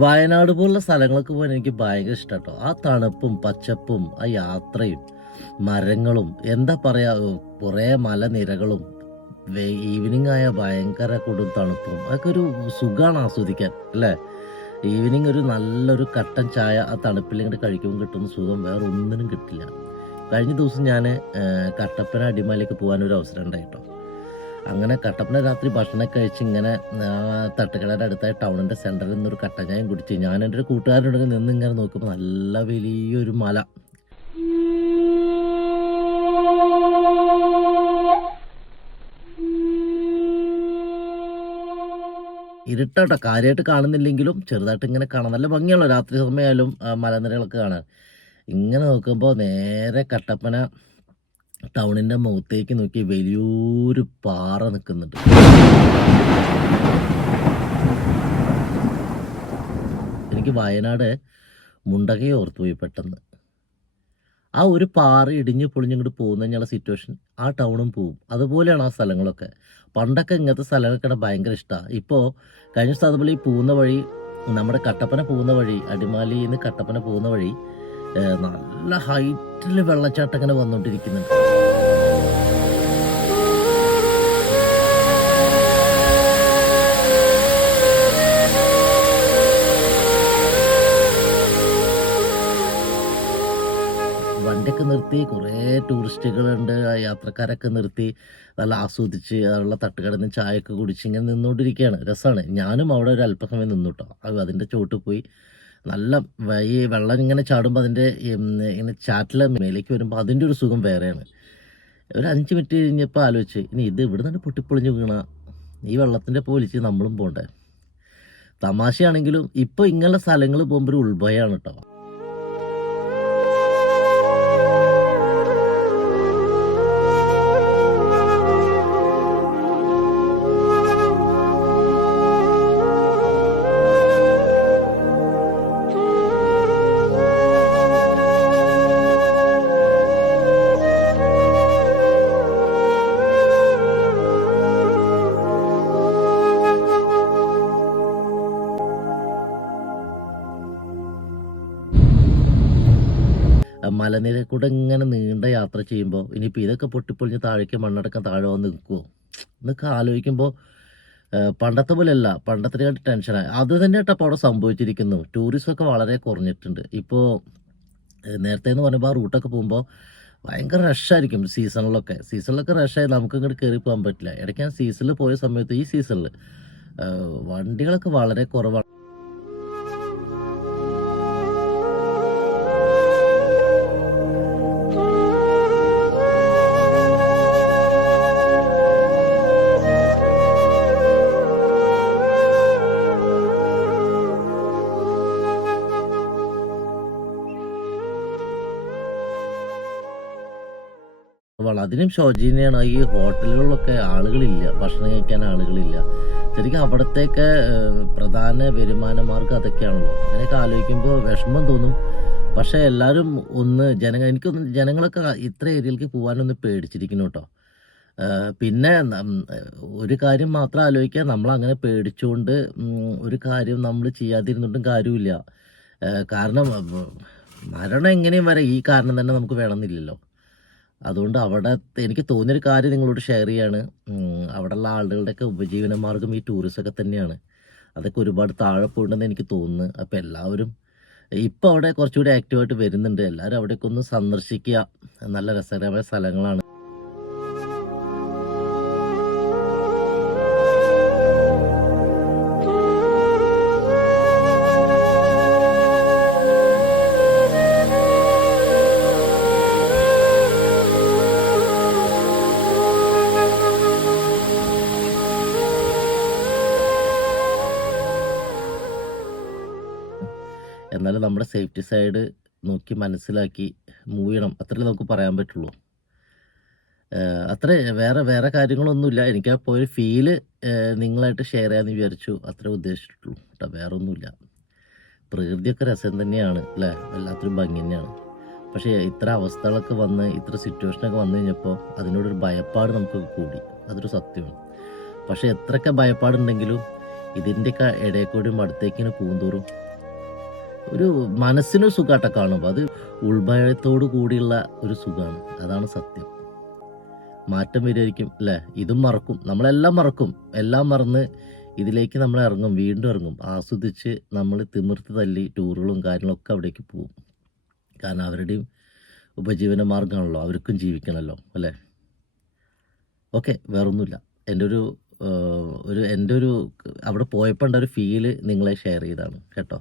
വയനാട് പോലുള്ള സ്ഥലങ്ങളൊക്കെ പോകാൻ എനിക്ക് ഭയങ്കര ഇഷ്ടം കേട്ടോ ആ തണുപ്പും പച്ചപ്പും ആ യാത്രയും മരങ്ങളും എന്താ പറയാ കുറേ മലനിരകളും ഈവനിങ് ആയ ഭയങ്കര കൊടും തണുപ്പും അതൊക്കെ ഒരു സുഖമാണ് ആസ്വദിക്കാൻ അല്ലേ? ഈവനിങ് ഒരു നല്ലൊരു കട്ടൻ ചായ ആ തണുപ്പിൽ ഇങ്ങോട്ട് കഴിക്കുമ്പോൾ കിട്ടുന്ന സുഖം വേറെ ഒന്നിനും കിട്ടില്ല. കഴിഞ്ഞ ദിവസം ഞാൻ കട്ടപ്പന അടിമാലിക്ക് പോകാനൊരു അവസരം ഉണ്ടായിട്ടോ. അങ്ങനെ കട്ടപ്പന രാത്രി ഭക്ഷണം കഴിച്ച് ഇങ്ങനെ തട്ടുകടയുടെ അടുത്തായി ടൗണിന്റെ സെന്ററിൽ നിന്നൊരു കട്ടൻ കുടിച്ച് ഞാൻ എന്റെ ഒരു കൂട്ടുകാരനോടൊക്കെ നിന്ന് ഇങ്ങനെ നോക്കുമ്പോൾ നല്ല വലിയൊരു മല. ഇരുട്ടാട്ടോ കാര്യമായിട്ട് കാണുന്നില്ലെങ്കിലും ചെറുതായിട്ട് ഇങ്ങനെ കാണാം. നല്ല ഭംഗിയുള്ള രാത്രി സമയമായാലും മലനിരകളൊക്കെ കാണാൻ ഇങ്ങനെ നോക്കുമ്പോൾ നേരെ കട്ടപ്പന ടൗണിന്റെ മുഖത്തേക്ക് നോക്കി വലിയൊരു പാറ നിൽക്കുന്നുണ്ട് എനിക്ക് വയനാട് മുണ്ടകയെ ഓർത്തുപോയി പെട്ടെന്ന്. ആ ഒരു പാറ ഇടിഞ്ഞ് പൊളിഞ്ഞിങ്ങോട്ട് പോകുന്ന ഞങ്ങളുടെ സിറ്റുവേഷൻ ആ ടൗണും പോവും. അതുപോലെയാണ് ആ സ്ഥലങ്ങളൊക്കെ. പണ്ടൊക്കെ ഇങ്ങനത്തെ സ്ഥലങ്ങളൊക്കെ ഭയങ്കര ഇഷ്ടമാണ് ഇപ്പോൾ കഴിഞ്ഞ ദിവസം അതുപോലെ ഈ പോകുന്ന വഴി നമ്മുടെ കട്ടപ്പന പോകുന്ന വഴി അടിമാലിയിൽ നിന്ന് കട്ടപ്പന പോകുന്ന വഴി നല്ല ഹൈറ്റിൽ വെള്ളച്ചാട്ടം ഇങ്ങനെ വന്നുകൊണ്ടിരിക്കുന്നുണ്ട് നിർത്തി കുറേ ടൂറിസ്റ്റുകളുണ്ട്. യാത്രക്കാരൊക്കെ നിർത്തി നല്ല ആസ്വദിച്ച് ഉള്ള തട്ടുകടന്ന് ചായയൊക്കെ കുടിച്ച് ഇങ്ങനെ നിന്നുകൊണ്ടിരിക്കുകയാണ് രസമാണ് ഞാനും അവിടെ ഒരു അല്പസമയം നിന്നു കേട്ടോ. അത് അതിന്റെ ചോട്ടിൽ പോയി. നല്ല ഈ വെള്ളം ഇങ്ങനെ ചാടുമ്പോൾ അതിന്റെ ഇങ്ങനെ ചാറ്റിലെ മേലേക്ക് വരുമ്പോൾ അതിന്റെ ഒരു സുഖം വേറെയാണ്. ഒരു അഞ്ച് മിനിറ്റ് കഴിഞ്ഞപ്പോൾ ആലോചിച്ച് ഇനി ഇത് ഇവിടെ നിന്ന് പൊട്ടിപ്പൊളിഞ്ഞ് വീണ ഈ വെള്ളത്തിന്റെ പോലിച്ച് നമ്മളും പോണ്ടേ? തമാശയാണെങ്കിലും ഇപ്പോൾ ഇങ്ങനെയുള്ള സ്ഥലങ്ങൾ പോകുമ്പോൾ ഒരു ഉൾഭയമാണ് കേട്ടോ. മലനിര കൂടെ ഇങ്ങനെ നീണ്ട യാത്ര ചെയ്യുമ്പോൾ ഇനിയിപ്പോൾ ഇതൊക്കെ പൊട്ടിപ്പൊളിഞ്ഞ് താഴേക്ക് മണ്ണടക്കം താഴെ വന്ന് നിൽക്കുമോ എന്നൊക്കെ ആലോചിക്കുമ്പോൾ പണ്ടത്തെ പോലെയല്ല. പണ്ടത്തെ ടെൻഷനായി അത് തന്നെ കേട്ടോ അപ്പോൾ അവിടെ സംഭവിച്ചിരിക്കുന്നു. ടൂറിസമൊക്കെ വളരെ കുറഞ്ഞിട്ടുണ്ട്. ഇപ്പോൾ നേരത്തെ എന്ന് പറയുമ്പോൾ ആ റൂട്ടൊക്കെ പോകുമ്പോൾ ഭയങ്കര റഷായിരിക്കും സീസണിലൊക്കെ സീസണിലൊക്കെ റഷായി നമുക്ക് ഇങ്ങോട്ട് കയറി പോകാൻ പറ്റില്ല. ഇടയ്ക്ക് ഞാൻ സീസണിൽ പോയ സമയത്ത് ഈ സീസണിൽ വണ്ടികളൊക്കെ വളരെ കുറവാണ്. അപ്പോൾ അതിനും ശോചനീയാണ് ഈ ഹോട്ടലുകളിലൊക്കെ ആളുകളില്ല. ഭക്ഷണം കഴിക്കാൻ ആളുകളില്ല. ശരിക്കും അവിടത്തേക്ക് പ്രധാന വരുമാന മാർഗം അതൊക്കെയാണല്ലോ. അങ്ങനെയൊക്കെ ആലോചിക്കുമ്പോൾ വിഷമം തോന്നും. പക്ഷേ എല്ലാവരും ഒന്ന് ജനങ്ങൾ എനിക്കൊന്ന് ജനങ്ങളൊക്കെ ഇത്ര ഏരിയയിലേക്ക് പോകാനൊന്ന് പേടിച്ചിരിക്കുന്നു കേട്ടോ. പിന്നെ ഒരു കാര്യം മാത്രം ആലോചിക്കുക. നമ്മൾ അങ്ങനെ പേടിച്ചുകൊണ്ട് ഒരു കാര്യം നമ്മൾ ചെയ്യാതിരുന്നിട്ടും കാര്യമില്ല. കാരണം മരണം എങ്ങനെയും വരെ ഈ കാരണം തന്നെ നമുക്ക് വേണമെന്നില്ലല്ലോ. അതുകൊണ്ട് അവിടെ എനിക്ക് തോന്നിയൊരു കാര്യം നിങ്ങളോട് ഷെയർ ചെയ്യാണ്. അവിടെയുള്ള ആളുകളുടെയൊക്കെ ഉപജീവന മാർഗം ഈ ടൂറിസം ഒക്കെ തന്നെയാണ്. അതൊക്കെ ഒരുപാട് താഴെ പോയിട്ടുണ്ടെന്ന് എനിക്ക് തോന്നുന്നു. അപ്പോൾ എല്ലാവരും ഇപ്പോൾ അവിടെ കുറച്ചുകൂടി ആക്റ്റീവായിട്ട് വരുന്നുണ്ട്. എല്ലാവരും അവിടേക്കൊന്ന് സന്ദർശിക്കുക. നല്ല രസകരമായ സ്ഥലങ്ങളാണ്. എന്നാലും നമ്മുടെ സേഫ്റ്റി സൈഡ് നോക്കി മനസ്സിലാക്കി മൂവ് ചെയ്യണം. അത്രേ നമുക്ക് പറയാൻ പറ്റുള്ളൂ. അത്രേ വേറെ വേറെ കാര്യങ്ങളൊന്നുമില്ല. എനിക്ക് ആ പോയി ഫീൽ നിങ്ങളായിട്ട് ഷെയർ ചെയ്യാമെന്ന് വിചാരിച്ചു. അത്രേ ഉദ്ദേശിച്ചിട്ടുള്ളൂ കേട്ടോ വേറെ ഒന്നുമില്ല പ്രകൃതിയൊക്കെ രസം തന്നെയാണ് അല്ലേ? വല്ലാത്തൊരു ഭംഗി തന്നെയാണ്. പക്ഷേ ഇത്ര അവസ്ഥകളൊക്കെ വന്ന് ഇത്ര സിറ്റുവേഷനൊക്കെ വന്നു കഴിഞ്ഞപ്പോൾ അതിനോടൊരു ഭയപ്പാട് നമുക്ക് കൂടി. അതൊരു സത്യമാണ്. പക്ഷേ എത്രയൊക്കെ ഭയപ്പാടുണ്ടെങ്കിലും ഇതിന്റെയൊക്കെ ഇടയിൽ കൂടി അടുത്തേക്കിന് പൂന്തോറും ഒരു മനസ്സിന് സുഖമായിട്ട് കാണുമ്പോൾ അത് ഉൾഭയത്തോടു കൂടിയുള്ള ഒരു സുഖമാണ് അതാണ് സത്യം. മാറ്റം വരുമായിരിക്കും അല്ലേ? ഇതും മറക്കും. നമ്മളെല്ലാം മറക്കും. എല്ലാം മറന്ന് ഇതിലേക്ക് നമ്മൾ ഇറങ്ങും വീണ്ടും ഇറങ്ങും. ആസ്വദിച്ച് നമ്മൾ തിമിർത്ത് തല്ലി ടൂറുകളും കാര്യങ്ങളൊക്കെ അവിടേക്ക് പോകും കാരണം അവരുടെയും ഉപജീവന മാർഗമാണല്ലോ. അവർക്കും ജീവിക്കണമല്ലോ അല്ലേ? ഓക്കെ വേറൊന്നുമില്ല. എന്റെ ഒരു ഒരു എന്റെ ഒരു അവിടെ പോയപ്പോൾ ഉണ്ട ഒരു ഫീൽ നിങ്ങളെ ഷെയർ ചെയ്താണ് കേട്ടോ?